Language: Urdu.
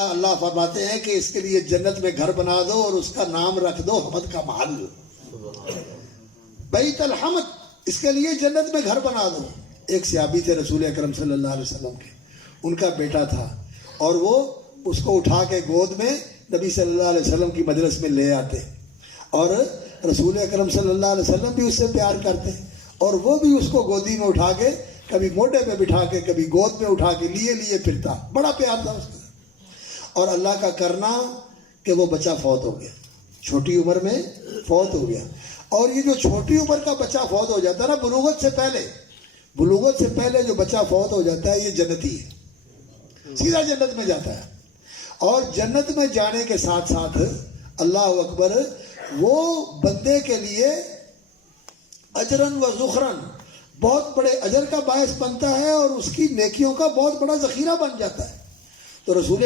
اللہ فرماتے ہیں کہ اس کے لیے جنت میں گھر بنا دو اور اس کا نام رکھ دو حمد کا محل، بیت الحمد، اس کے لیے جنت میں گھر بنا دو۔ ایک صحابی تھے رسول اکرم صلی اللہ علیہ وسلم کے، ان کا بیٹا تھا اور وہ اس کو اٹھا کے گود میں نبی صلی اللہ علیہ وسلم کی مجلس میں لے آتے، اور رسول اکرم صلی اللہ علیہ وسلم بھی اس سے پیار کرتے اور وہ بھی اس کو گودی میں اٹھا کے کبھی موڈے پہ بٹھا کے کبھی گود میں اٹھا کے لیے پھرتا، بڑا پیار تھا اس کا۔ اور اللہ کا کرنا کہ وہ بچہ فوت ہو گیا، چھوٹی عمر میں فوت ہو گیا۔ اور یہ جو چھوٹی عمر کا بچہ فوت ہو جاتا ہے نا، بلوغت سے پہلے جو بچہ فوت ہو جاتا ہے یہ جنتی ہے، سیدھا جنت میں جاتا ہے۔ اور جنت میں جانے کے ساتھ ساتھ اللہ اکبر، وہ بندے کے لیے اجرن و ذخرن بہت بڑے اجر کا باعث بنتا ہے اور اس کی نیکیوں کا بہت بڑا ذخیرہ بن جاتا ہے۔ تو رسول